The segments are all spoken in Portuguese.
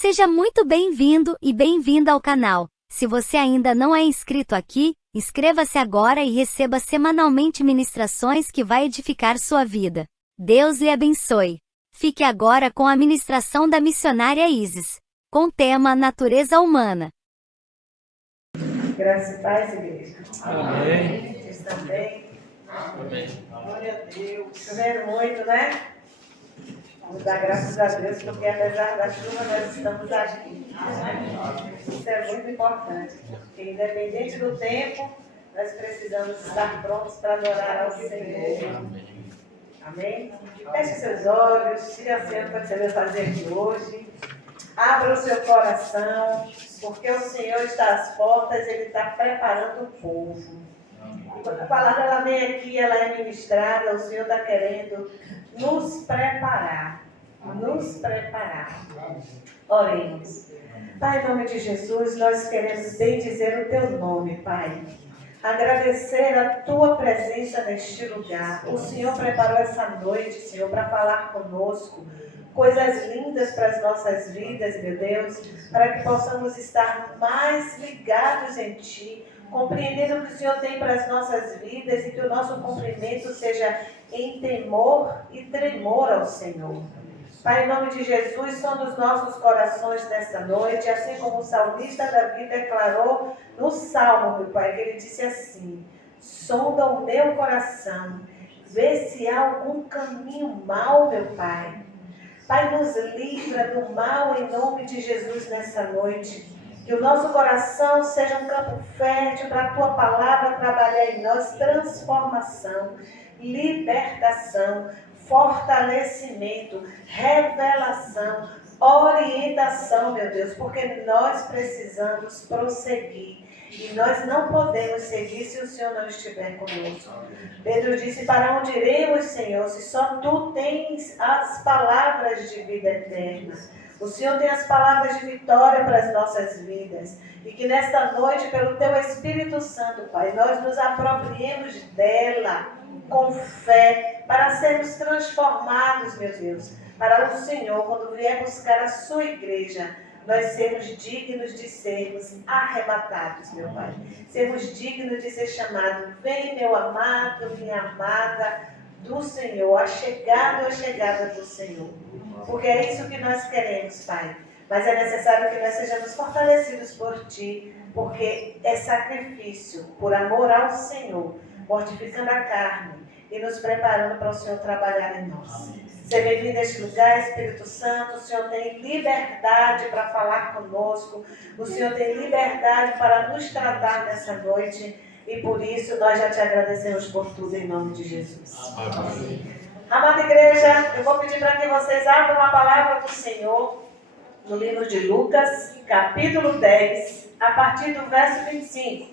Seja muito bem-vindo e bem-vinda ao canal. Se você ainda não é inscrito aqui, inscreva-se agora e receba semanalmente ministrações que vai edificar sua vida. Deus lhe abençoe. Fique agora com a ministração da missionária Isis, com o tema Natureza Humana. Graças e paz, igreja. Amém. Vocês estão bem? Amém. Glória a Deus. Chovendo muito, né? Vamos dar graças a Deus, porque apesar da chuva, nós estamos aqui. Isso é muito importante, porque independente do tempo, nós precisamos estar prontos para adorar ao Senhor. Amém? Feche seus olhos, tire a cena para que você vai fazer aqui hoje. Abra o seu coração, porque o Senhor está às portas, Ele está preparando o povo. E quando a palavra ela vem aqui, ela é ministrada, o Senhor está querendo nos preparar. Nos preparar. Oremos. Pai, em nome de Jesus, nós queremos bendizer o Teu nome, Pai. Agradecer a Tua presença neste lugar. O Senhor preparou essa noite, Senhor, para falar conosco. Coisas lindas para as nossas vidas, meu Deus, para que possamos estar mais ligados em Ti, compreendendo o que o Senhor tem para as nossas vidas e que o nosso cumprimento seja em temor e tremor ao Senhor. Pai, em nome de Jesus, sonda os nossos corações nesta noite, assim como o salmista Davi declarou no Salmo, meu Pai, que ele disse assim: sonda o meu coração, vê se há algum caminho mau, meu Pai. Pai, nos livra do mal em nome de Jesus nessa noite. Que o nosso coração seja um campo fértil para a Tua palavra trabalhar em nós transformação, libertação, fortalecimento, revelação, orientação, meu Deus, porque nós precisamos prosseguir. E nós não podemos seguir se o Senhor não estiver conosco. Pedro disse: para onde iremos, Senhor, se só Tu tens as palavras de vida eterna? O Senhor tem as palavras de vitória para as nossas vidas. E que nesta noite, pelo Teu Espírito Santo, Pai, nós nos apropriemos dela com fé, para sermos transformados, meu Deus, para o Senhor, quando vier buscar a Sua igreja, nós sermos dignos de sermos arrebatados, meu Pai. Sermos dignos de ser chamados: vem, meu amado, minha amada do Senhor, a chegada do Senhor. Porque é isso que nós queremos, Pai. Mas é necessário que nós sejamos fortalecidos por Ti, porque é sacrifício por amor ao Senhor, mortificando a carne e nos preparando para o Senhor trabalhar em nós. Seja bem-vindo a este lugar, Espírito Santo. O Senhor tem liberdade para falar conosco. O Senhor tem liberdade para nos tratar nessa noite. E por isso nós já Te agradecemos por tudo em nome de Jesus. Amém. Amada igreja, eu vou pedir para que vocês abram a palavra do Senhor no livro de Lucas, capítulo 10, a partir do verso 25.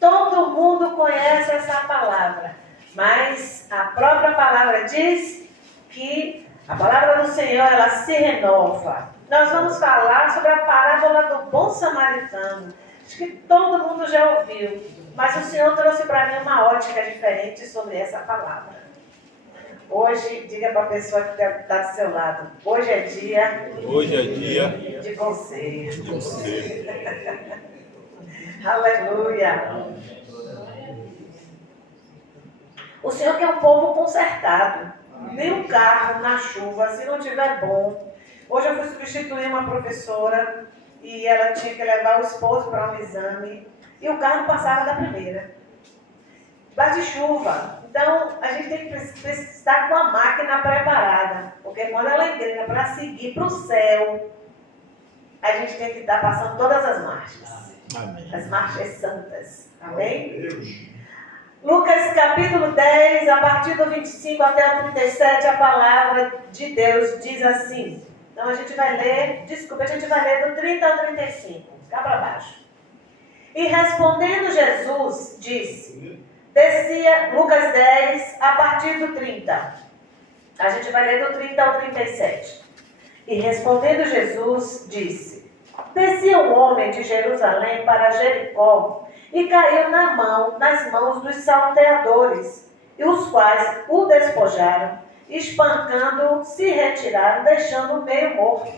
Todo mundo conhece essa palavra, mas a própria palavra diz que a palavra do Senhor, ela se renova. Nós vamos falar sobre a parábola do bom samaritano. Acho que todo mundo já ouviu, mas o Senhor trouxe para mim uma ótica diferente sobre essa palavra. Hoje, diga para a pessoa que está do seu lado: hoje é dia de conselho. Aleluia. O Senhor quer um povo consertado. Nem um carro na chuva, se não tiver bom. Hoje eu fui substituir uma professora e ela tinha que levar o esposo para um exame e o carro não passava da primeira. Bate chuva. Então a gente tem que estar com a máquina preparada, porque quando ela engrena para seguir para o céu, a gente tem que estar passando todas as marchas. Amém. As marchas santas. Amém? Lucas capítulo 10, a partir do 25 até o 37, a palavra de Deus diz assim. Então a gente vai ler do 30 ao 35, cá para baixo. E respondendo Jesus, disse, Lucas 10, a partir do 30. A gente vai ler do 30 ao 37. E respondendo Jesus, disse, descia um homem de Jerusalém para Jericó, e caiu nas mãos dos salteadores, e os quais o despojaram, espancando-o, se retiraram, deixando-o meio morto.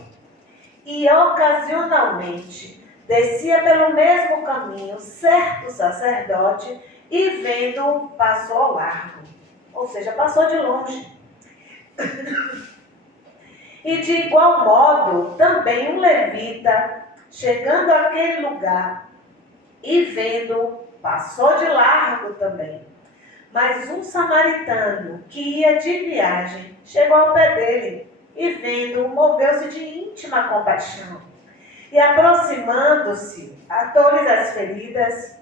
E ocasionalmente descia pelo mesmo caminho certo sacerdote e vendo passou ao largo. Ou seja, passou de longe. E de igual modo, também um levita, chegando àquele lugar e vendo, passou de largo também. Mas um samaritano que ia de viagem chegou ao pé dele e vendo, moveu-se de íntima compaixão. E aproximando-se, atou-lhe as feridas,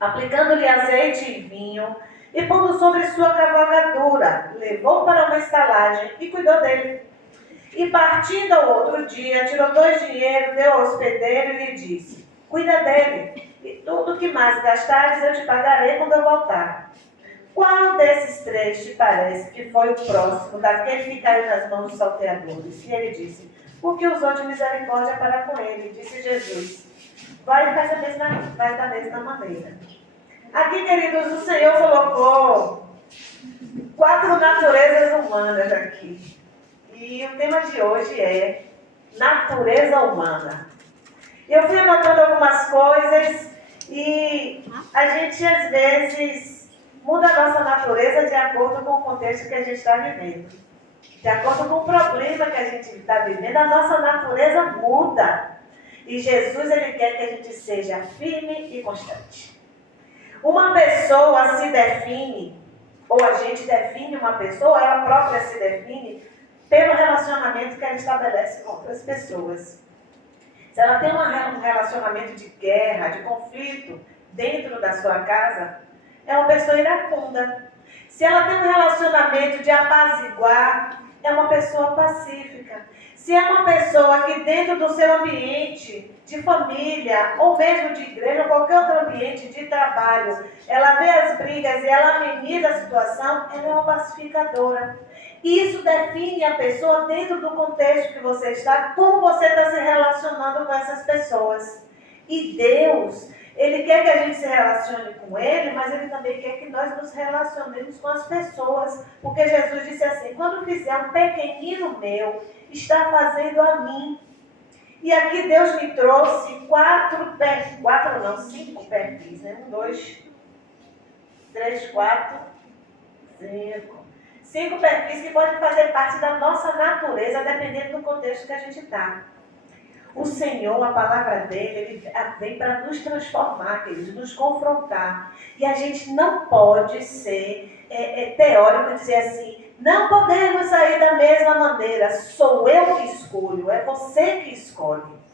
aplicando-lhe azeite e vinho, e pondo sobre sua cavalgadura, levou para uma estalagem e cuidou dele. E partindo ao outro dia, tirou 2 dinheiros, deu ao hospedeiro e lhe disse: cuida dele, e tudo que mais gastares eu te pagarei quando eu voltar. Qual desses 3 te parece que foi o próximo daquele que caiu nas mãos dos salteadores? E ele disse: o que usou de misericórdia para com ele. Disse Jesus: vai e faz da mesma maneira. Aqui, queridos, o Senhor colocou 4 naturezas humanas aqui. E o tema de hoje é natureza humana. Eu fui anotando algumas coisas e a gente, às vezes, muda a nossa natureza de acordo com o contexto que a gente está vivendo. De acordo com o problema que a gente está vivendo, a nossa natureza muda. E Jesus, ele quer que a gente seja firme e constante. Uma pessoa se define, ou a gente define uma pessoa, ela própria se define pelo relacionamento que ela estabelece com outras pessoas. Se ela tem um relacionamento de guerra, de conflito dentro da sua casa, é uma pessoa iracunda. Se ela tem um relacionamento de apaziguar, é uma pessoa pacífica. Se é uma pessoa que dentro do seu ambiente de família, ou mesmo de igreja, ou qualquer outro ambiente de trabalho, ela vê as brigas e ela ameniza a situação, ela é uma pacificadora. Isso define a pessoa dentro do contexto que você está, como você está se relacionando com essas pessoas. E Deus, Ele quer que a gente se relacione com Ele, mas Ele também quer que nós nos relacionemos com as pessoas. Porque Jesus disse assim: quando fizer um pequenino meu, está fazendo a mim. E aqui Deus me trouxe 5 perfis, né? 1, 2, 3, 4, 5. 5 perfis que podem fazer parte da nossa natureza, dependendo do contexto que a gente está. O Senhor, a palavra dele, ele vem para nos transformar, queridos, nos confrontar. E a gente não pode ser teórico e dizer assim: não podemos sair da mesma maneira. Sou eu que escolho, é você que escolhe.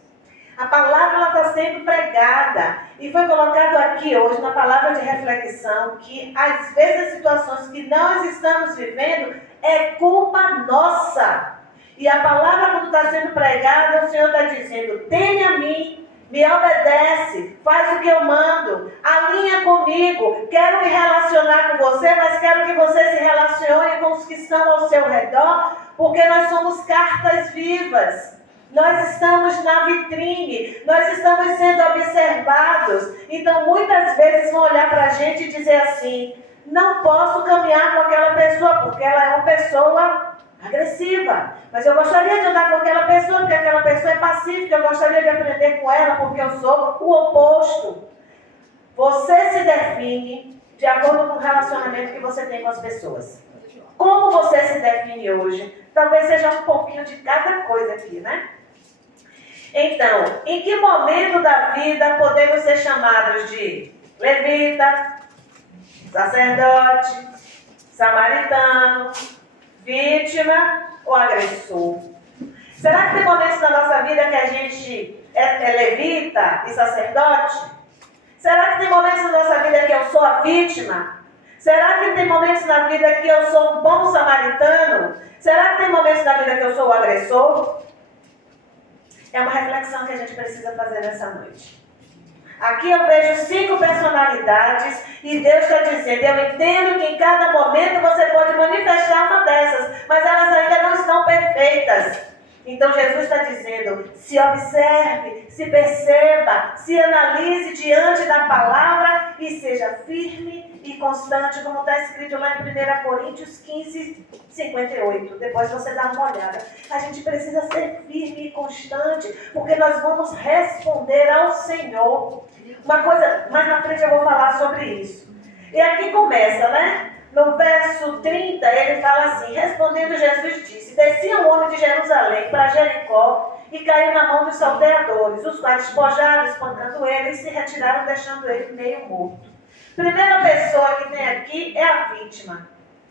A palavra está sendo pregada e foi colocado aqui hoje na palavra de reflexão que às vezes as situações que nós estamos vivendo é culpa nossa. E a palavra, quando está sendo pregada, o Senhor está dizendo: teme a mim, me obedece, faz o que eu mando, alinha comigo, quero me relacionar com você, mas quero que você se relacione com os que estão ao seu redor, porque nós somos cartas vivas. Nós estamos na vitrine, nós estamos sendo observados. Então, muitas vezes vão olhar para a gente e dizer assim: não posso caminhar com aquela pessoa, porque ela é uma pessoa agressiva. Mas eu gostaria de andar com aquela pessoa, porque aquela pessoa é pacífica. Eu gostaria de aprender com ela, porque eu sou o oposto. Você se define de acordo com o relacionamento que você tem com as pessoas. Como você se define hoje? Talvez seja um pouquinho de cada coisa aqui, né? Então, em que momento da vida podemos ser chamados de levita, sacerdote, samaritano, vítima ou agressor? Será que tem momentos na nossa vida que a gente é levita e sacerdote? Será que tem momentos na nossa vida que eu sou a vítima? Será que tem momentos na vida que eu sou um bom samaritano? Será que tem momentos na vida que eu sou o agressor? É uma reflexão que a gente precisa fazer nessa noite. Aqui eu vejo 5 personalidades e Deus está dizendo: eu entendo que em cada momento você pode manifestar uma dessas, mas elas ainda não estão perfeitas. Então Jesus está dizendo, se observe, se perceba, se analise diante da palavra e seja firme e constante, como está escrito lá em 1 Coríntios 15, 58. Depois você dá uma olhada. A gente precisa ser firme e constante, porque nós vamos responder ao Senhor. Uma coisa, mais na frente eu vou falar sobre isso. E aqui começa, né? No verso 30, ele fala assim, respondendo Jesus disse, descia um homem de Jerusalém para Jericó e caiu na mão dos salteadores, os quais despojaram, espancando ele e se retiraram, deixando ele meio morto. Primeira pessoa que tem aqui é a vítima.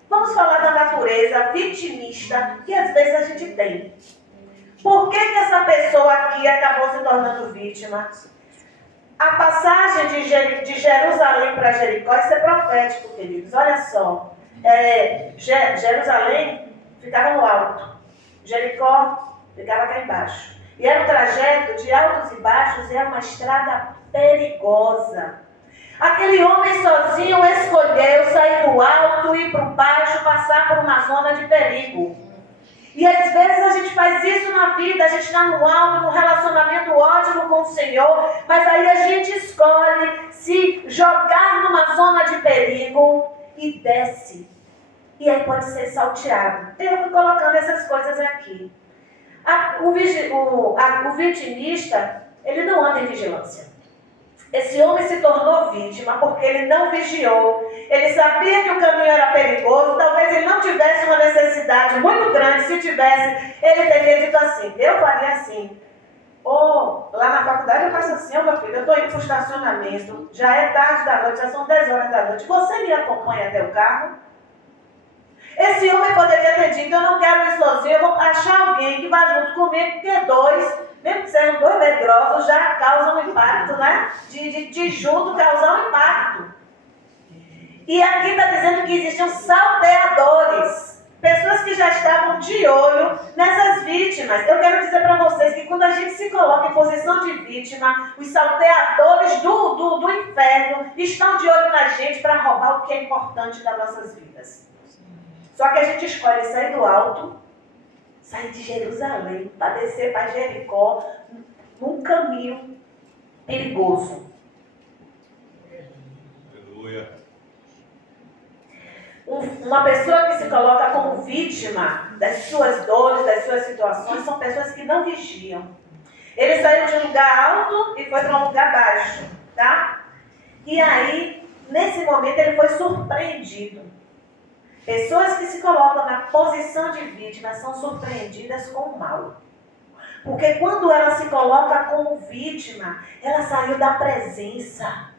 Vamos falar da natureza vitimista que às vezes a gente tem. Por que essa pessoa aqui acabou se tornando vítima? A passagem de Jerusalém para Jericó, isso é profético, queridos. Olha só. Jerusalém ficava no alto. Jericó ficava cá embaixo. E era um trajeto de altos e baixos e era uma estrada perigosa. Aquele homem sozinho escolheu sair do alto e ir para o baixo, passar por uma zona de perigo. E às vezes a gente faz isso na vida, a gente está no alto, num relacionamento ótimo com o Senhor, mas aí a gente escolhe se jogar numa zona de perigo e desce. E aí pode ser salteado. Eu fui colocando essas coisas aqui. O vitimista, ele não anda em vigilância. Esse homem se tornou vítima porque ele não vigiou. Ele sabia que o caminho era perigoso. Talvez ele não tivesse uma necessidade muito grande. Se tivesse, ele teria dito assim, eu faria assim. Ou lá na faculdade eu faço assim, meu filho, eu estou indo para o estacionamento. Já é tarde da noite, já são 10 horas da noite. Você me acompanha até o carro? Esse homem poderia ter dito, eu não quero ir sozinho, eu vou achar alguém que vá junto comigo, porque dois, mesmo sendo dois medrosos, já causam um impacto, né? De junto causar um impacto. E aqui está dizendo que existiam salteadores, pessoas que já estavam de olho nessas vítimas. Eu quero dizer para vocês que quando a gente se coloca em posição de vítima, os salteadores do inferno estão de olho na gente para roubar o que é importante das nossas vidas. Só que a gente escolhe sair do alto, sair de Jerusalém, para descer para Jericó, num caminho perigoso. Aleluia. Uma pessoa que se coloca como vítima das suas dores, das suas situações, são pessoas que não vigiam. Ele saiu de um lugar alto e foi para um lugar baixo, tá? E aí, nesse momento, ele foi surpreendido. Pessoas que se colocam na posição de vítima são surpreendidas com o mal. Porque quando ela se coloca como vítima, ela saiu da presença.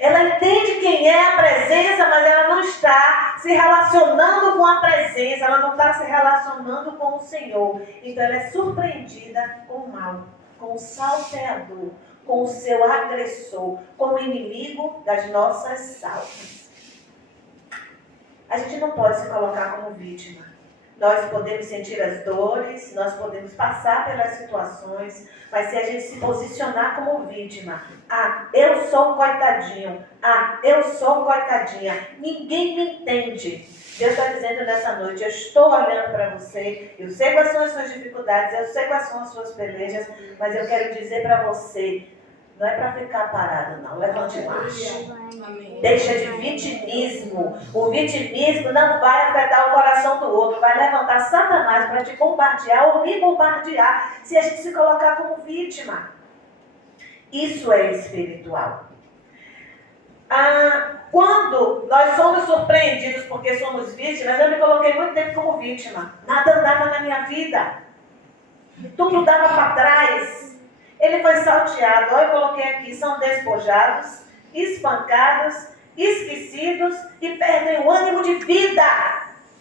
Ela entende quem é a presença, mas ela não está se relacionando com a presença, ela não está se relacionando com o Senhor. Então ela é surpreendida com o mal, com o salteador, com o seu agressor, com o inimigo das nossas almas. A gente não pode se colocar como vítima. Nós podemos sentir as dores, nós podemos passar pelas situações, mas se a gente se posicionar como vítima, eu sou um coitadinho, eu sou coitadinha, ninguém me entende. Deus está dizendo nessa noite, eu estou olhando para você, eu sei quais são as suas dificuldades, eu sei quais são as suas pelejas, mas eu quero dizer para você, não é para ficar parado não, levante marcha. Deixa de vitimismo. O vitimismo não vai afetar o coração do outro, vai levantar Satanás para te bombardear ou me bombardear se a gente se colocar como vítima. Isso é espiritual. Quando nós somos surpreendidos porque somos vítimas, eu me coloquei muito tempo como vítima. Nada andava na minha vida. Tudo dava para trás. Ele foi salteado, eu coloquei aqui, são despojados, espancados, esquecidos e perdem o ânimo de vida.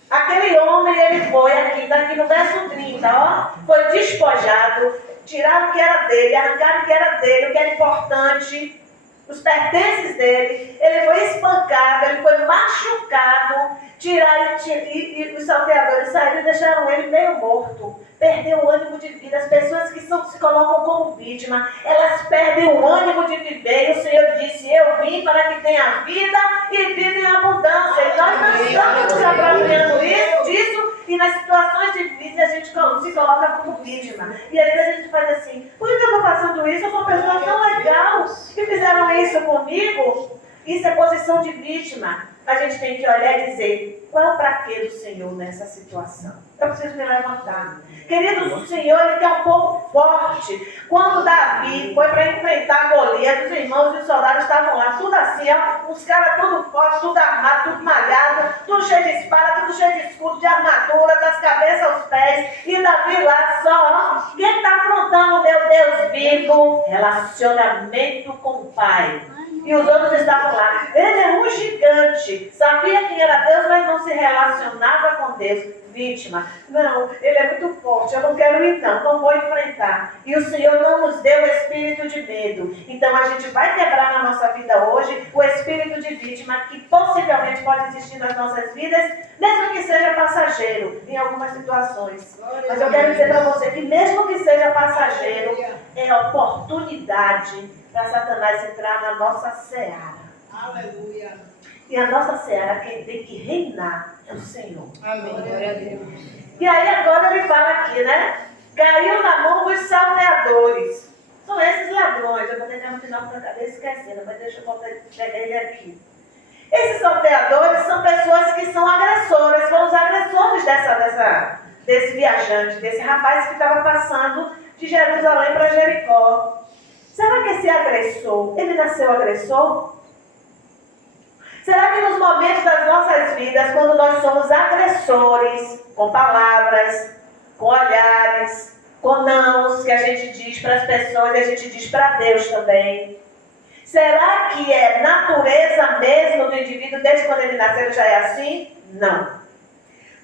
Aquele homem, ele foi daqui no verso 30, foi despojado, tiraram o que era dele, arrancaram o que era dele, o que era importante, os pertences dele, ele foi espancado, ele foi machucado, e os salteadores saíram e deixaram ele meio morto. Perdeu o ânimo de vida. As pessoas que se colocam como vítima, elas perdem o ânimo de viver. E o Senhor disse, eu vim para que tenha vida e vida em abundância. E nós não estamos nos apropriando disso E nas situações difíceis a gente se coloca como vítima. E às vezes a gente faz assim, por que eu estou passando isso? Eu sou uma pessoa tão legal que fizeram isso comigo. Isso é posição de vítima. A gente tem que olhar e dizer, qual é o prazer do Senhor nessa situação? Eu preciso me levantar. Queridos, o Senhor, Ele quer um povo forte. Quando Davi foi para enfrentar Golias, os irmãos e os soldados estavam lá, tudo assim, ó, uns caras tudo fortes, tudo armado, tudo malhado, tudo cheio de espada, tudo cheio de escudo, de armadura, das cabeças aos pés. E Davi lá só, ó, quem está afrontando o meu Deus vivo? Relacionamento com o Pai. E os outros estavam lá. Ele é um gigante. Sabia quem era Deus, mas não se relacionava com Deus. Vítima. Não, ele é muito forte. Eu não quero ir não vou enfrentar. E o Senhor não nos deu o espírito de medo. Então a gente vai quebrar na nossa vida hoje o espírito de vítima que possivelmente pode existir nas nossas vidas, mesmo que seja passageiro em algumas situações. Mas eu quero dizer para você que mesmo que seja passageiro, é oportunidade para Satanás entrar na nossa seara. Aleluia. E a nossa seara, quem tem que reinar é o Senhor. Amém. Glória a Deus. E aí agora ele fala aqui, né? Caiu na mão dos salteadores. São esses ladrões. Eu vou tentar no final porque eu acabei esquecendo, mas deixa eu pegar ele aqui. Esses salteadores são pessoas que são agressoras, foram os agressores desse viajante, desse rapaz que estava passando de Jerusalém para Jericó. Será que esse agressor, ele nasceu agressor? Será que nos momentos das nossas vidas, quando nós somos agressores, com palavras, com olhares, com nãos que a gente diz para as pessoas e a gente diz para Deus também, será que é natureza mesmo do indivíduo, desde quando ele nasceu já é assim? Não.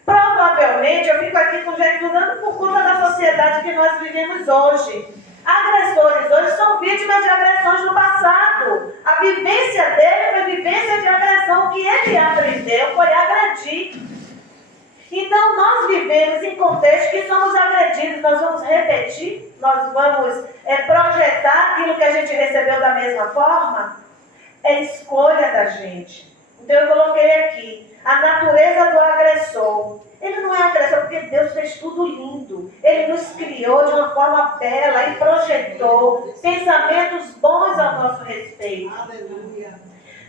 Provavelmente, eu fico aqui conjecturando por conta da sociedade que nós vivemos hoje. Agressores hoje são vítimas de agressões no passado. A vivência dele foi vivência de agressão. O que ele aprendeu foi agredir. Então nós vivemos em contexto que somos agredidos. Nós vamos repetir, nós vamos projetar aquilo que a gente recebeu da mesma forma. É escolha da gente. Então eu coloquei aqui a natureza do agressor. Ele não é agressor porque Deus fez tudo lindo. Ele nos criou de uma forma bela e projetou pensamentos bons ao nosso respeito. Aleluia.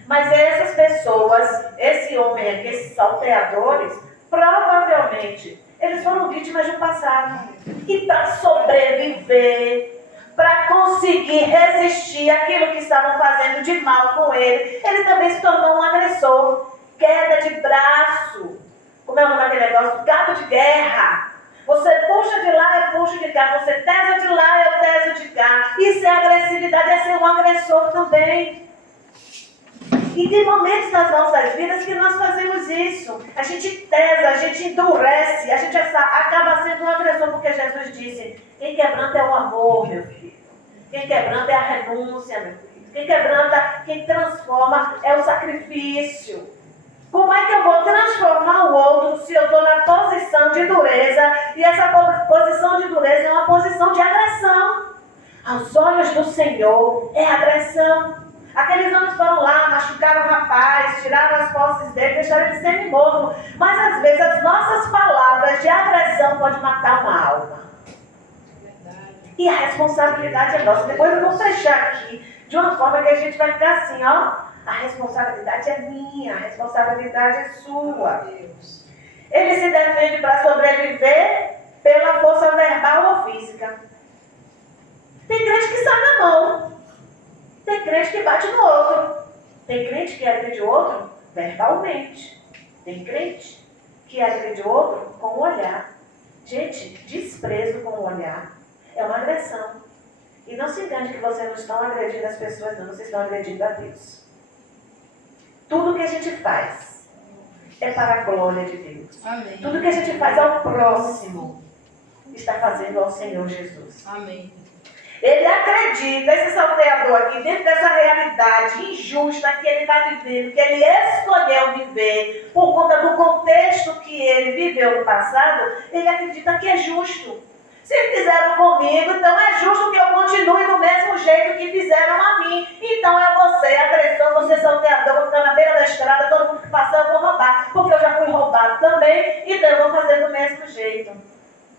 Mas essas pessoas, esse homem aqui, esses salteadores, provavelmente, eles foram vítimas de um passado. E para sobreviver, para conseguir resistir àquilo que estavam fazendo de mal com ele também se tornou um agressor. Queda de braço. Como é o nome daquele negócio? Cabo de guerra. Você puxa de lá, eu puxo de cá. Você tesa de lá, eu teso de cá. Isso é agressividade, é ser um agressor também. E tem momentos nas nossas vidas que nós fazemos isso. A gente tesa, a gente endurece, a gente acaba sendo um agressor, porque Jesus disse, quem quebranta é o amor, meu filho. Quem quebranta é a renúncia, meu filho. Quem quebranta, quem transforma é o sacrifício. Como é que eu vou transformar o outro se eu estou na posição de dureza? E essa posição de dureza é uma posição de agressão. Aos olhos do Senhor é agressão. Aqueles homens foram lá, machucaram o rapaz, tiraram as posses dele, deixaram ele semi-morto. Mas às vezes as nossas palavras de agressão podem matar uma alma. E a responsabilidade é nossa. Depois eu vou fechar aqui de uma forma que a gente vai ficar assim, ó. A responsabilidade é minha, a responsabilidade é sua. Ele se defende para sobreviver pela força verbal ou física. Tem crente que sai na mão. Tem crente que bate no outro. Tem crente que agride o outro verbalmente. Tem crente que agride o outro com o olhar. Gente, desprezo com o olhar é uma agressão. E não se engane que vocês não estão agredindo as pessoas, não. Vocês estão agredindo a Deus. Tudo que a gente faz é para a glória de Deus. Amém. Tudo que a gente faz ao próximo está fazendo ao Senhor Jesus. Amém. Ele acredita, esse salteador aqui, dentro dessa realidade injusta que ele está vivendo, que ele escolheu viver por conta do contexto que ele viveu no passado, ele acredita que é justo. Se fizeram comigo, então é justo que eu continue do mesmo jeito que fizeram a mim. Então eu vou ser agressor, vou ser salteador, vou ficar na beira da estrada, todo mundo que passar eu vou roubar, porque eu já fui roubado também. também, então eu vou fazer do mesmo jeito.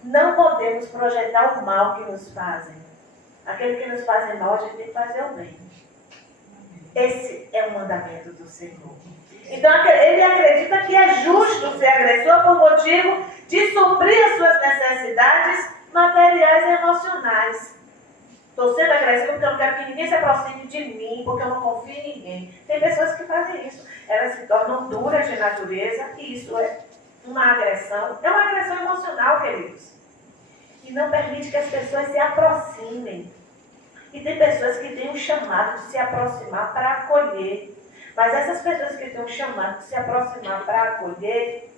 Não podemos projetar o mal que nos fazem. Aquele que nos fazem mal, a gente tem que fazer o bem. Esse é o mandamento do Senhor. Então ele acredita que é justo ser agressor por motivo de suprir as suas necessidades materiais e emocionais. Estou sendo agressiva porque eu não quero que ninguém se aproxime de mim, porque eu não confio em ninguém. Tem pessoas que fazem isso. Elas se tornam duras de natureza e isso é uma agressão. É uma agressão emocional, queridos. E não permite que as pessoas se aproximem. E tem pessoas que têm um chamado de se aproximar para acolher. Mas essas pessoas que têm um chamado de se aproximar para acolher,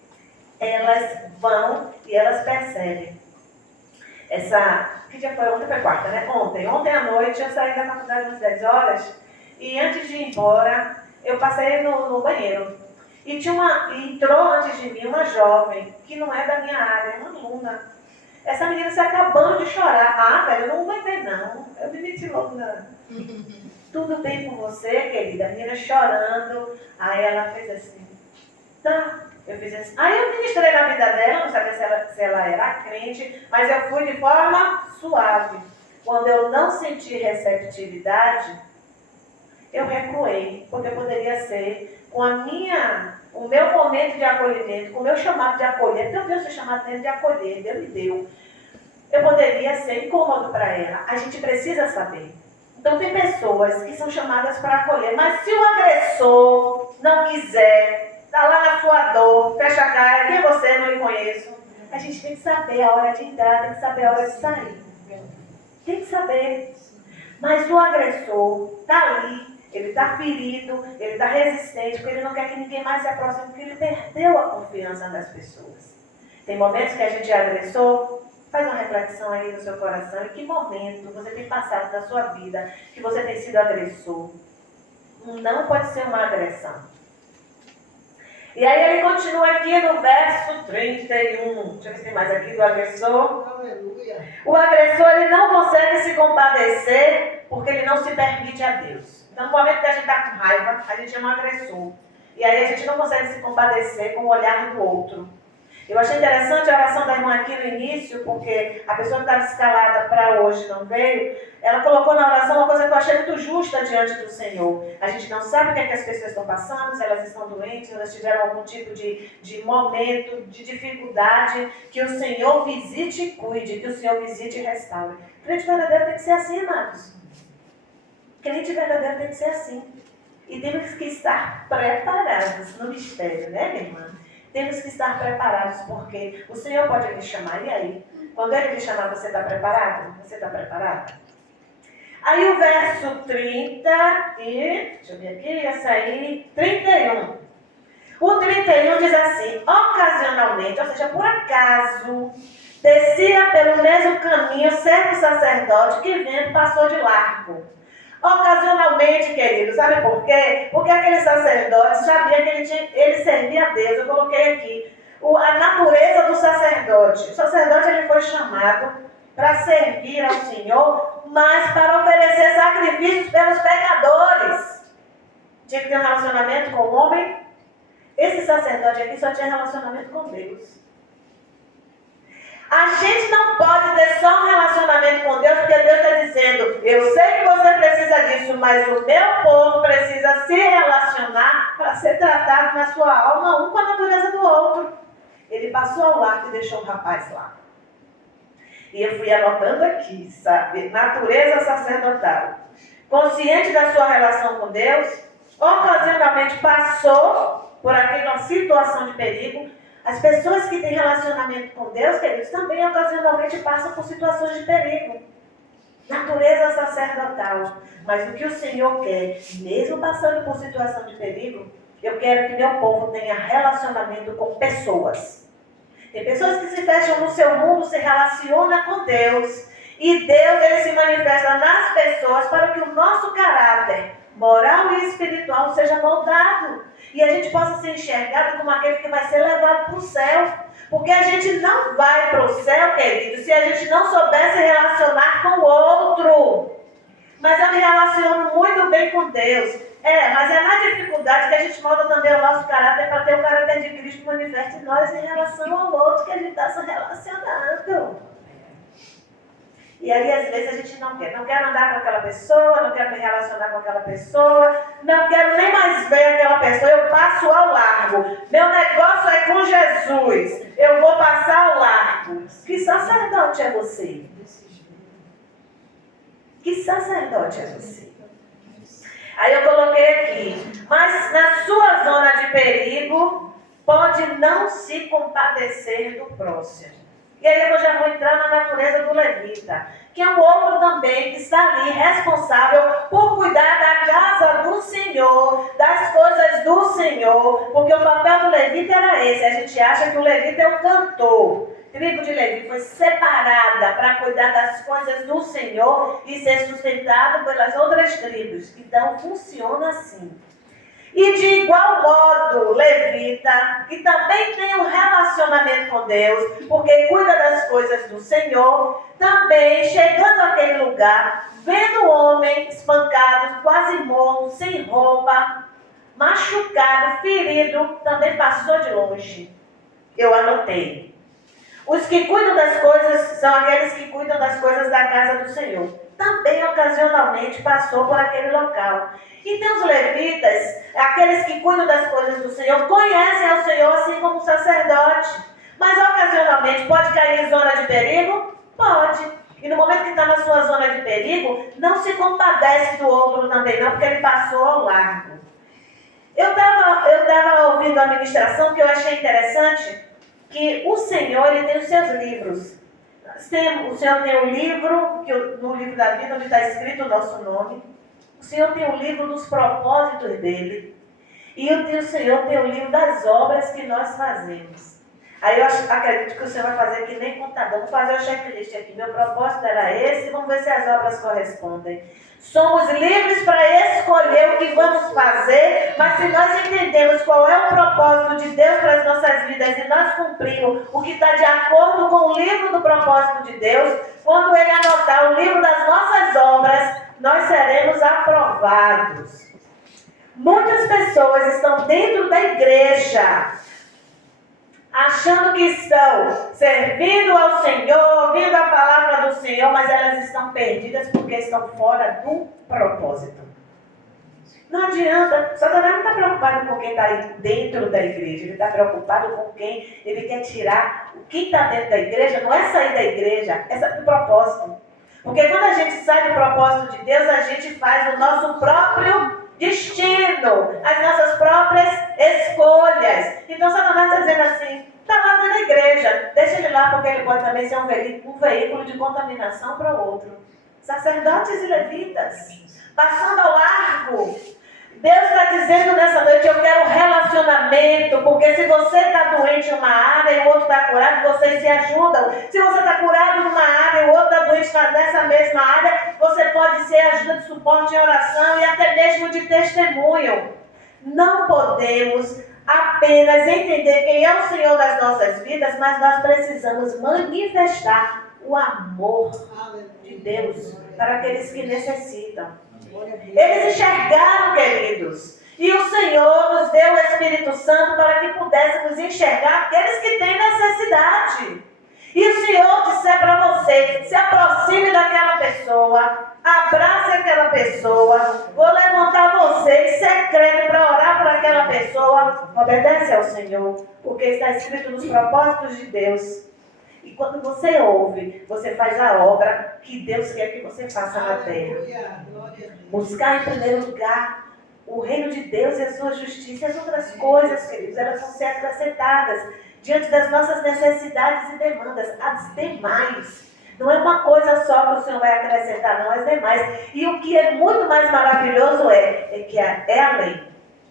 elas vão e elas percebem. Que dia foi? Ontem foi quarta, né? Ontem à noite eu saí da faculdade às 10 horas e antes de ir embora, eu passei no banheiro. E entrou antes de mim uma jovem, que não é da minha área, é uma aluna. Essa menina se acabando de chorar. Ah, velho, eu não aguentei não. Eu me meti logo na... Tudo bem com você, querida? A menina chorando. Aí ela fez assim. Tá. Eu fiz assim. Aí eu ministrei na vida dela, não sabia se ela era crente, mas eu fui de forma suave. Quando eu não senti receptividade, eu recuei, porque poderia ser com o meu momento de acolhimento, com o meu chamado de acolher, porque eu tenho esse chamado dele de acolher, Deus me deu. Eu poderia ser incômodo para ela. A gente precisa saber. Então tem pessoas que são chamadas para acolher, mas se o agressor não quiser, está lá na sua dor, fecha a cara, quem é você? Não lhe conheço. A gente tem que saber a hora de entrar, tem que saber a hora de sair. Tem que saber. Mas o agressor está ali, ele está ferido, ele está resistente, porque ele não quer que ninguém mais se aproxime, porque ele perdeu a confiança das pessoas. Tem momentos que a gente é agressor. Faz uma reflexão aí no seu coração. Em que momento você tem passado na sua vida que você tem sido agressor? Não pode ser uma agressão. E aí ele continua aqui no verso 31. Deixa eu ver se tem mais aqui do agressor. Aleluia. O agressor ele não consegue se compadecer porque ele não se permite a Deus. Então no momento que a gente está com raiva, a gente é um agressor. E aí a gente não consegue se compadecer com o olhar do outro. Eu achei interessante a oração da irmã aqui no início, porque a pessoa que estava escalada para hoje não veio, ela colocou na oração uma coisa que eu achei muito justa diante do Senhor. A gente não sabe o que é que as pessoas estão passando, se elas estão doentes, se elas tiveram algum tipo de momento, de dificuldade, que o Senhor visite e cuide, que o Senhor visite e restaure. Crente verdadeiro tem que ser assim, amados. Crente verdadeiro tem que ser assim. E temos que estar preparados no mistério, né, minha irmã? Temos que estar preparados, porque o Senhor pode lhe chamar, e aí? Quando Ele lhe chamar, você está preparado? Você está preparado? Aí o verso 30 e... Deixa eu ver aqui, ia sair 31. O 31 diz assim: ocasionalmente, ou seja, por acaso, descia pelo mesmo caminho certo sacerdote que vendo passou de largo. Ocasionalmente, querido, sabe por quê? Porque aquele sacerdote sabia que ele servia a Deus. Eu coloquei aqui a natureza do sacerdote. O sacerdote ele foi chamado para servir ao Senhor, mas para oferecer sacrifícios pelos pecadores. Tinha que ter um relacionamento com o homem. Esse sacerdote aqui só tinha relacionamento com Deus. A gente não pode ter só um relacionamento com Deus, porque Deus está dizendo: eu sei que você precisa disso, mas o meu povo precisa se relacionar para ser tratado na sua alma, um com a natureza do outro. Ele passou ao lado e deixou o rapaz lá. E eu fui anotando aqui, sabe? Natureza sacerdotal. Consciente da sua relação com Deus, ocasionalmente passou por aquela situação de perigo. As pessoas que têm relacionamento com Deus, queridos, também ocasionalmente passam por situações de perigo. Natureza sacerdotal. Mas o que o Senhor quer, mesmo passando por situação de perigo, eu quero que meu povo tenha relacionamento com pessoas. Tem pessoas que se fecham no seu mundo, se relacionam com Deus. E Deus ele se manifesta nas pessoas para que o nosso caráter moral e espiritual seja moldado. E a gente possa ser enxergado como aquele que vai ser levado para o céu. Porque a gente não vai para o céu, querido, se a gente não souber se relacionar com o outro. Mas eu me relaciono muito bem com Deus. Mas é na dificuldade que a gente molda também o nosso caráter para ter o caráter de Cristo manifesto em nós em relação ao outro que a gente está se relacionando. E aí, às vezes, a gente não quer. Não quero andar com aquela pessoa, não quero me relacionar com aquela pessoa, não quero nem mais ver aquela pessoa, eu passo ao largo. Meu negócio é com Jesus, eu vou passar ao largo. Que sacerdote é você? Que sacerdote é você? Aí eu coloquei aqui, mas na sua zona de perigo, pode não se compadecer do próximo. E aí eu já vou entrar na natureza do levita, que é um outro também que está ali responsável por cuidar da casa do Senhor, das coisas do Senhor, porque o papel do levita era esse. A gente acha que o levita é o cantor. A tribo de Levi foi separada para cuidar das coisas do Senhor e ser sustentado pelas outras tribos. Então funciona assim. E de igual modo, levita, que também tem um relacionamento com Deus, porque cuida das coisas do Senhor, também chegando àquele lugar, vendo o homem espancado, quase morto, sem roupa, machucado, ferido, também passou de longe. Eu anotei. Os que cuidam das coisas são aqueles que cuidam das coisas da casa do Senhor. Também ocasionalmente passou por aquele local. Então os levitas, aqueles que cuidam das coisas do Senhor, conhecem ao Senhor assim como o sacerdote. Mas ocasionalmente pode cair em zona de perigo? Pode. E no momento que está na sua zona de perigo, não se compadece do outro também não, porque ele passou ao largo. Eu estava ouvindo a ministração que eu achei interessante, que o Senhor ele tem os seus livros. O Senhor tem o livro, no livro da vida, onde está escrito o nosso nome. O Senhor tem o livro dos propósitos dele. E o Senhor tem o livro das obras que nós fazemos. Aí eu acredito que o Senhor vai fazer que nem contador. Vou fazer o checklist aqui. Meu propósito era esse. Vamos ver se as obras correspondem. Somos livres para escolher o que vamos fazer, mas se nós entendemos qual é o propósito de Deus para as nossas vidas e nós cumprimos o que está de acordo com o livro do propósito de Deus, quando Ele anotar o livro das nossas obras, nós seremos aprovados. Muitas pessoas estão dentro da igreja, achando que estão servindo ao Senhor, ouvindo a palavra do Senhor, mas elas estão perdidas porque estão fora do propósito. Não adianta, Satanás não está preocupado com quem está aí dentro da igreja, ele está preocupado com quem ele quer tirar. O que está dentro da igreja não é sair da igreja, é sair do propósito. Porque quando a gente sai do propósito de Deus, a gente faz o nosso próprio destino, as nossas próprias escolhas. Então Satanás está dizendo assim, está lá dentro da igreja, deixa ele lá porque ele pode também ser um veículo de contaminação para o outro. Sacerdotes e levitas, passando ao largo. Deus está dizendo nessa noite, eu quero relacionamento, porque se você está doente em uma área e o outro está curado, vocês se ajudam. Se você está curado numa área e o outro está doente nessa mesma área, você pode ser ajuda de suporte em oração e até mesmo de testemunho. Não podemos apenas entender quem é o Senhor das nossas vidas, mas nós precisamos manifestar o amor de Deus para aqueles que necessitam. Eles enxergaram, queridos, e o Senhor nos deu o Espírito Santo para que pudéssemos enxergar aqueles que têm necessidade. E o Senhor disser para você, se aproxime daquela pessoa, abrace aquela pessoa, vou levantar você em secreto para orar por aquela pessoa, obedece ao Senhor, porque está escrito nos propósitos de Deus. E quando você ouve, você faz a obra que Deus quer que você faça na terra. Buscar em primeiro lugar o reino de Deus e a sua justiça e as outras coisas, queridos, elas vão ser acrescentadas diante das nossas necessidades e demandas, as demais. Não é uma coisa só que o Senhor vai acrescentar, não, as demais. E o que é muito mais maravilhoso é que é além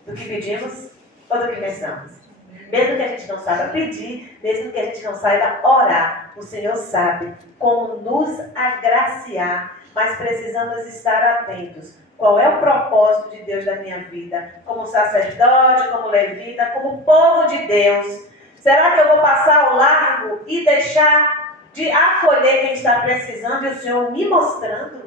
do que pedimos ou do que pensamos. Mesmo que a gente não saiba pedir, mesmo que a gente não saiba orar, o Senhor sabe como nos agraciar, mas precisamos estar atentos. Qual é o propósito de Deus na minha vida? Como sacerdote, como levita, como povo de Deus. Será que eu vou passar ao largo e deixar de acolher quem está precisando e o Senhor me mostrando?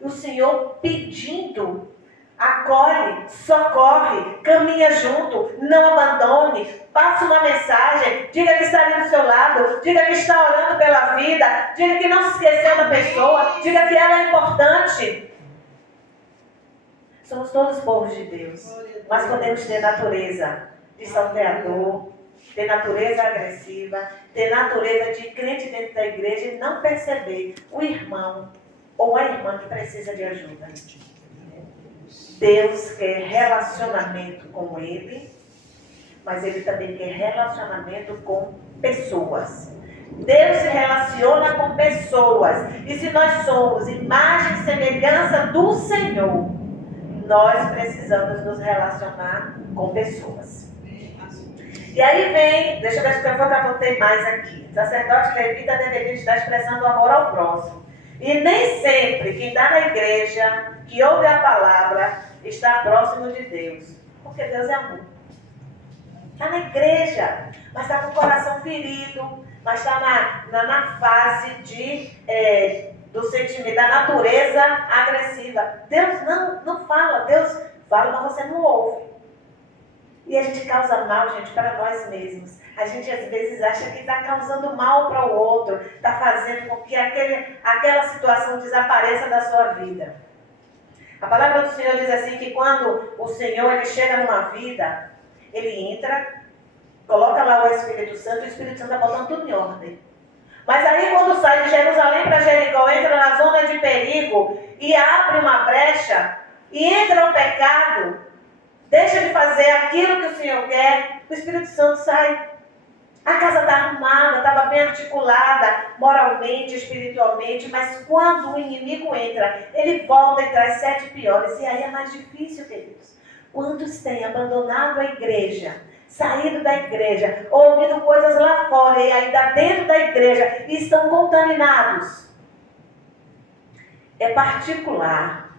O Senhor pedindo acolhe, socorre, caminha junto, não abandone, passa uma mensagem, diga que está ali do seu lado, diga que está orando pela vida, diga que não se esqueceu da pessoa, diga que ela é importante. Somos todos povos de Deus, mas podemos ter natureza de salteador, ter natureza agressiva, ter natureza de crente dentro da igreja e não perceber o irmão ou a irmã que precisa de ajuda. Deus quer relacionamento com Ele, mas Ele também quer relacionamento com pessoas. Deus se relaciona com pessoas. E se nós somos imagem e semelhança do Senhor, nós precisamos nos relacionar com pessoas. E aí vem, deixa eu ver se foi que eu anotei mais aqui. Sacerdote e levita deveriam estar expressando amor ao próximo. E nem sempre quem está na igreja, que ouve a palavra, está próximo de Deus. Porque Deus é amor. Está na igreja, mas está com o coração ferido, mas está na fase do sentimento, da natureza agressiva. Deus não fala, Deus fala, mas você não ouve. E a gente causa mal, gente, para nós mesmos. A gente às vezes acha que está causando mal para o outro, está fazendo com que aquela situação desapareça da sua vida. A palavra do Senhor diz assim que quando o Senhor ele chega numa vida, ele entra, coloca lá o Espírito Santo, e o Espírito Santo está botando tudo em ordem. Mas aí quando sai de Jerusalém para Jericó, entra na zona de perigo e abre uma brecha e entra no pecado, deixa de fazer aquilo que o Senhor quer, o Espírito Santo sai. A casa está arrumada, estava bem articulada, moralmente, espiritualmente, mas quando o inimigo entra, ele volta e traz 7 piores. E aí é mais difícil, queridos. Quantos têm abandonado a igreja, saído da igreja, ouvindo coisas lá fora e ainda dentro da igreja e estão contaminados? É particular.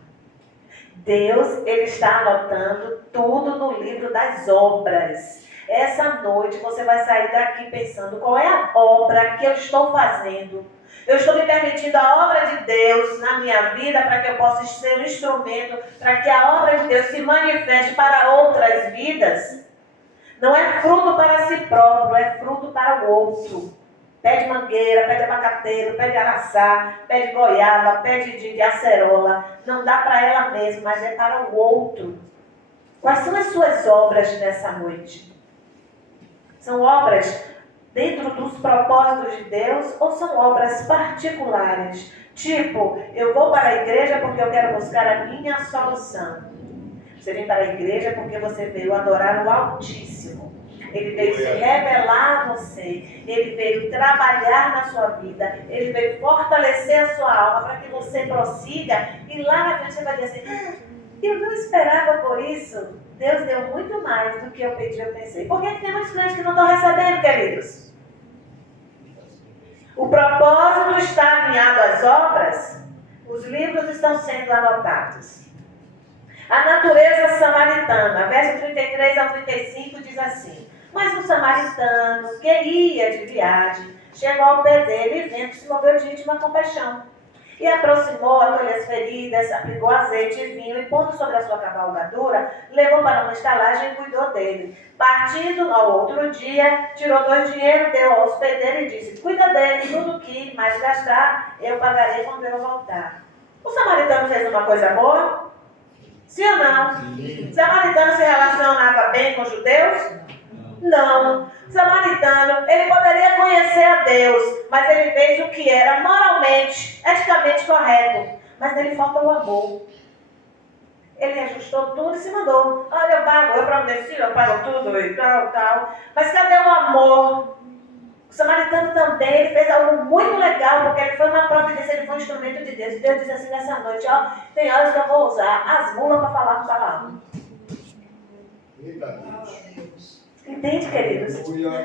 Deus, ele está anotando tudo no livro das obras. Essa noite você vai sair daqui pensando qual é a obra que eu estou fazendo. Eu estou me permitindo a obra de Deus na minha vida para que eu possa ser um instrumento, para que a obra de Deus se manifeste para outras vidas. Não é fruto para si próprio, é fruto para o outro. Pé de mangueira, pé de abacateiro, pé de araçá, pé de goiaba, pé de acerola. Não dá para ela mesma, mas é para o outro. Quais são as suas obras nessa noite? São obras dentro dos propósitos de Deus ou são obras particulares? Tipo, eu vou para a igreja porque eu quero buscar a minha solução. Você vem para a igreja porque você veio adorar o Altíssimo. Ele veio se revelar a você. Ele veio trabalhar na sua vida. Ele veio fortalecer a sua alma para que você prossiga. E lá na frente você vai dizer assim, eu não esperava por isso. Deus deu muito mais do que eu pedi, eu pensei. Por que tem muitos crentes que não estão recebendo, queridos? O propósito está alinhado às obras. Os livros estão sendo anotados. A natureza samaritana, verso 33 ao 35 diz assim: mas um samaritano que ia de viagem chegou ao pé dele e vendo se moveu de íntima compaixão. E aproximou, acolheu as feridas, aplicou azeite e vinho e pondo sobre a sua cavalgadura, levou para uma estalagem e cuidou dele. Partindo ao outro dia, tirou 2 dinheiros, deu ao hospedeiro e disse: cuida dele, tudo que mais gastar, eu pagarei quando eu voltar. O samaritano fez uma coisa boa? Sim ou não? O samaritano se relacionava bem com os judeus? Não. O samaritano, ele poderia conhecer a Deus, mas ele fez o que era moralmente, eticamente correto. Mas nele falta o amor. Ele ajustou tudo e se mandou. Olha, eu pago, eu providencio, eu pago tudo e tal. Mas cadê o amor? O samaritano também, ele fez algo muito legal, porque ele foi uma providência, ele foi um instrumento de Deus. Deus disse assim nessa noite, ó, tem horas que eu vou usar as mulas para falar com o palavra. Entende, queridos?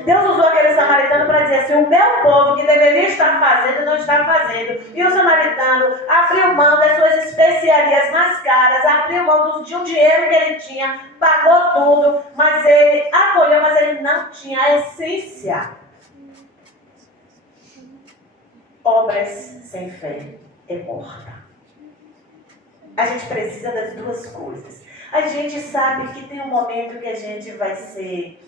Deus usou aquele samaritano para dizer assim, o meu povo que deveria estar fazendo, não está fazendo. E o samaritano abriu mão das suas especiarias mais caras, abriu mão de um dinheiro que ele tinha, pagou tudo, mas ele acolheu, mas ele não tinha a essência. Obras sem fé é morta. A gente precisa das duas coisas. A gente sabe que tem um momento que a gente vai ser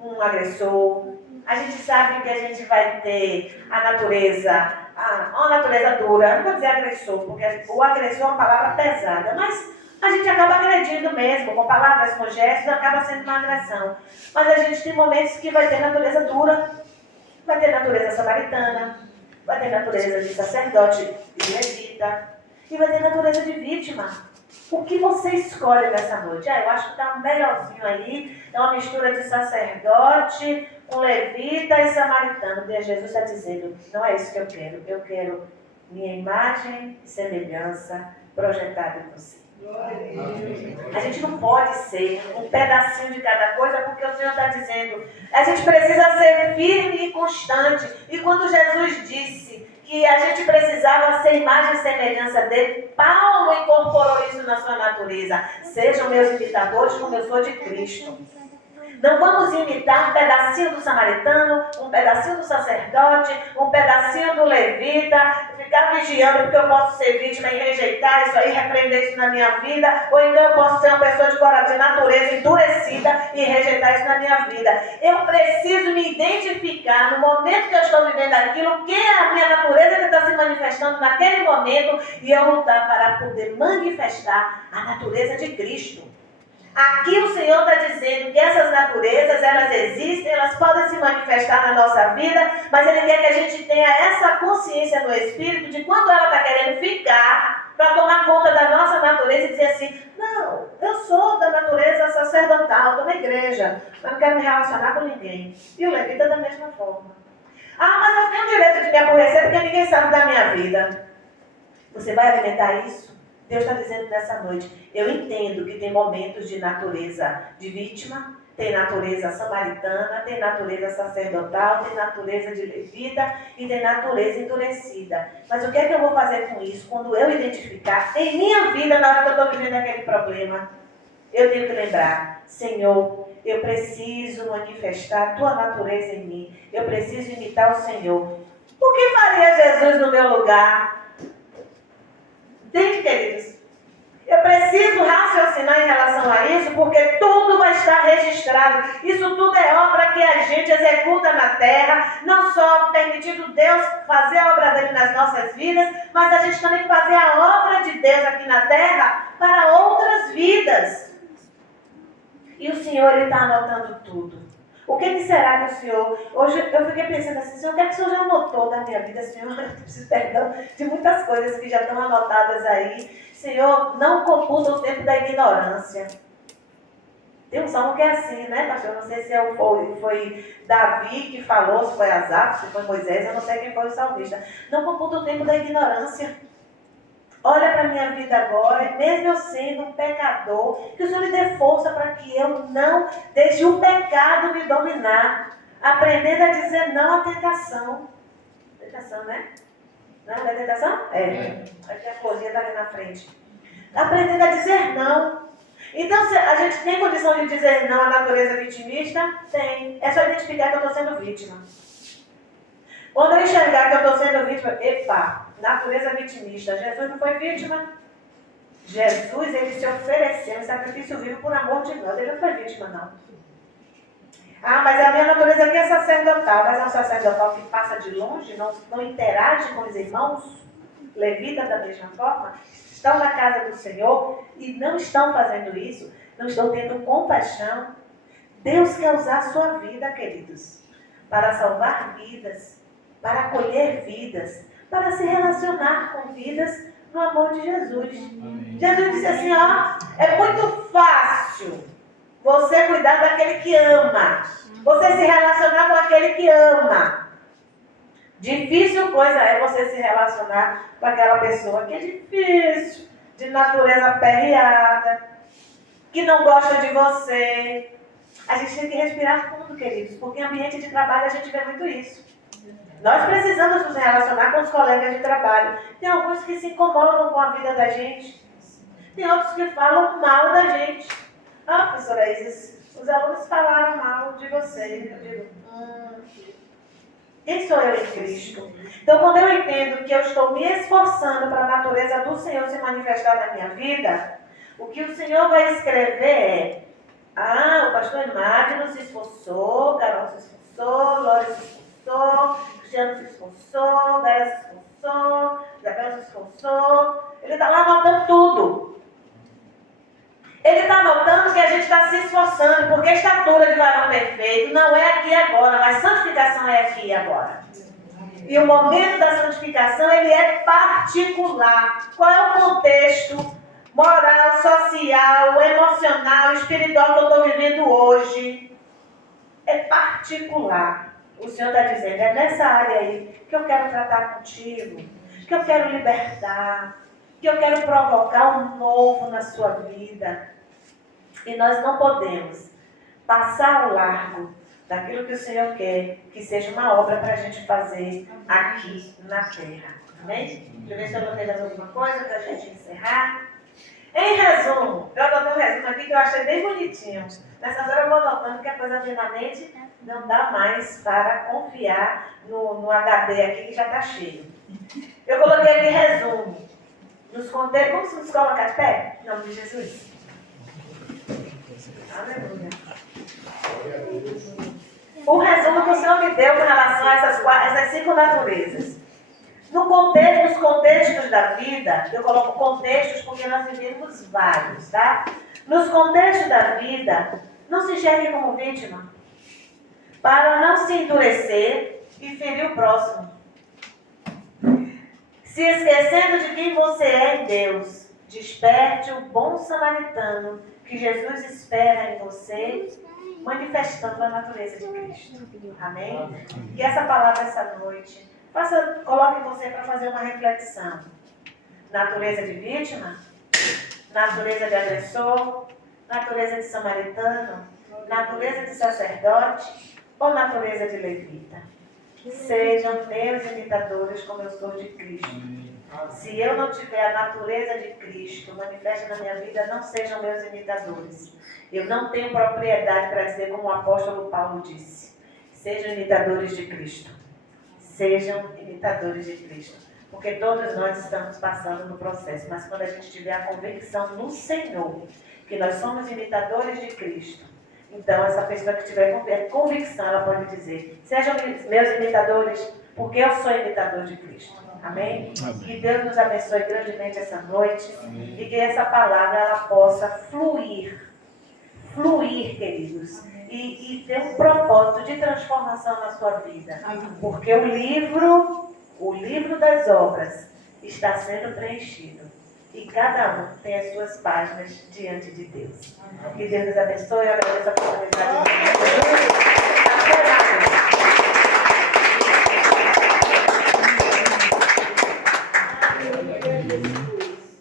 um agressor. A gente sabe que a gente vai ter a natureza, uma natureza dura. Não vou dizer agressor, porque o agressor é uma palavra pesada, mas a gente acaba agredindo mesmo, com palavras, com gestos, acaba sendo uma agressão. Mas a gente tem momentos que vai ter natureza dura, vai ter natureza samaritana, vai ter natureza de sacerdote e levita, e vai ter natureza de vítima. O que você escolhe nessa noite? Eu acho que está um melhorzinho aí, é uma mistura de sacerdote com levita e samaritano. E Jesus está dizendo, não é isso que eu quero. Eu quero minha imagem e semelhança projetada em você. A gente não pode ser um pedacinho de cada coisa, porque o Senhor está dizendo, a gente precisa ser firme e constante. E quando Jesus disse que a gente precisava ser imagem e semelhança dele, Paulo incorporou isso na sua natureza. Sejam meus imitadores como eu sou de Cristo. Não vamos imitar um pedacinho do samaritano, um pedacinho do sacerdote, um pedacinho do levita, ficar vigiando porque eu posso ser vítima e rejeitar isso aí, repreender isso na minha vida, ou então eu posso ser uma pessoa de natureza endurecida e rejeitar isso na minha vida. Eu preciso me identificar no momento que eu estou vivendo aquilo, que é a minha natureza que está se manifestando naquele momento, e eu lutar para poder manifestar a natureza de Cristo. Aqui o Senhor está dizendo que essas naturezas, elas existem, elas podem se manifestar na nossa vida, mas Ele quer que a gente tenha essa consciência no Espírito de quando ela está querendo ficar, para tomar conta da nossa natureza e dizer assim, não, eu sou da natureza sacerdotal, estou na igreja, mas não quero me relacionar com ninguém. E o levita da mesma forma. Mas eu tenho o direito de me aborrecer porque ninguém sabe da minha vida. Você vai alimentar isso? Deus está dizendo nessa noite, eu entendo que tem momentos de natureza de vítima, tem natureza samaritana, tem natureza sacerdotal, tem natureza de levita e tem natureza endurecida. Mas o que é que eu vou fazer com isso? Quando eu identificar em minha vida, na hora que eu estou vivendo aquele problema, eu tenho que lembrar, Senhor, eu preciso manifestar a tua natureza em mim, eu preciso imitar o Senhor. O que faria Jesus no meu lugar? Entende, queridos? Eu preciso raciocinar em relação a isso, porque tudo vai estar registrado. Isso tudo é obra que a gente executa na terra, não só permitindo Deus fazer a obra dele nas nossas vidas, mas a gente também fazer a obra de Deus aqui na terra para outras vidas. E o Senhor, Ele está anotando tudo. O que será que o Senhor... Hoje eu fiquei pensando assim, Senhor, o que é que o Senhor já anotou da minha vida, Senhor? Eu preciso perdão de muitas coisas que já estão anotadas aí. Senhor, não computa o tempo da ignorância. Tem um salmo que é assim, né, pastor? Não sei se foi Davi que falou, se foi Asaf, se foi Moisés, eu não sei quem foi o salmista. Não computa o tempo da ignorância. Olha para a minha vida agora, mesmo eu sendo um pecador, que o Senhor me dê força para que eu não deixe o pecado me dominar. Aprendendo a dizer não à tentação. Tentação, né? Não é tentação? É. Aqui a florzinha está ali na frente. Aprendendo a dizer não. Então, se a gente tem condição de dizer não à natureza vitimista? Tem. É só identificar que eu estou sendo vítima. Quando eu enxergar que eu estou sendo vítima, natureza vitimista. Jesus não foi vítima. Jesus, ele se ofereceu em sacrifício vivo por amor de nós. Ele não foi vítima, não. Mas a minha natureza aqui é sacerdotal. Mas é um sacerdotal que passa de longe, não interage com os irmãos. Levita da mesma forma. Estão na casa do Senhor e não estão fazendo isso. Não estão tendo compaixão. Deus quer usar a sua vida, queridos, para salvar vidas, para acolher vidas, para se relacionar com vidas no amor de Jesus. Amém. Jesus disse assim, é muito fácil você cuidar daquele que ama, você se relacionar com aquele que ama. Difícil coisa é você se relacionar com aquela pessoa que é difícil, de natureza aperreada, que não gosta de você. A gente tem que respirar fundo, queridos, porque em ambiente de trabalho a gente vê muito isso. Nós precisamos nos relacionar com os colegas de trabalho. Tem alguns que se incomodam com a vida da gente. Tem outros que falam mal da gente. Professora Isis, os alunos falaram mal de você. Eu digo, Quem sou eu em Cristo? Então, quando eu entendo que eu estou me esforçando para a natureza do Senhor se manifestar na minha vida, o que o Senhor vai escrever é: o pastor Magno se esforçou, Carol se esforçou, Lore se esforçou, Cristiano se esforçou, Vera se esforçou, Isabel se esforçou. Ele está lá anotando tudo. Ele está notando que a gente está se esforçando, porque a estatura de varão perfeito não é aqui e agora, mas santificação é aqui e agora. E o momento da santificação, ele é particular. Qual é o contexto moral, social, emocional, espiritual que eu estou vivendo hoje? É particular. O Senhor está dizendo, é nessa área aí que eu quero tratar contigo, que eu quero libertar, que eu quero provocar um novo na sua vida. E nós não podemos passar ao largo daquilo que o Senhor quer que seja uma obra para a gente fazer aqui na terra. Amém? Deixa eu ver se eu anotei mais alguma coisa para a gente encerrar. Em resumo, eu anotei um resumo aqui que eu achei bem bonitinho. Nessas horas eu vou anotando que a coisa vem na mente, não dá mais para confiar no HD aqui que já está cheio. Eu coloquei aqui resumo. Nos contextos, vamos nos colocar de pé? Em nome de Jesus. Aleluia. O resumo que o Senhor me deu com relação a essas 5 naturezas. Nos contextos da vida, eu coloco contextos porque nós vivemos vários, tá? Nos contextos da vida, não se enxergue como vítima, para não se endurecer e ferir o próximo. Se esquecendo de quem você é em Deus, desperte o bom samaritano que Jesus espera em você, manifestando a natureza de Cristo. Amém? Que essa palavra essa noite coloque você para fazer uma reflexão. Natureza de vítima, natureza de agressor, natureza de samaritano, natureza de sacerdote ou natureza de levita. Sejam meus imitadores como eu sou de Cristo. Se eu não tiver a natureza de Cristo manifesta na minha vida, não sejam meus imitadores. Eu não tenho propriedade para dizer como o apóstolo Paulo disse. Sejam imitadores de Cristo. Sejam imitadores de Cristo. Porque todos nós estamos passando no processo. Mas quando a gente tiver a convicção no Senhor, que nós somos imitadores de Cristo, então essa pessoa que tiver convicção, ela pode dizer: sejam meus imitadores, porque eu sou imitador de Cristo. Amém? Amém. Que Deus nos abençoe grandemente essa noite. Amém. E que essa palavra ela possa fluir, queridos. E ter um propósito de transformação na sua vida. Porque o livro das obras está sendo preenchido. E cada um tem as suas páginas diante de Deus. Que Deus nos abençoe. Eu agradeço a oportunidade de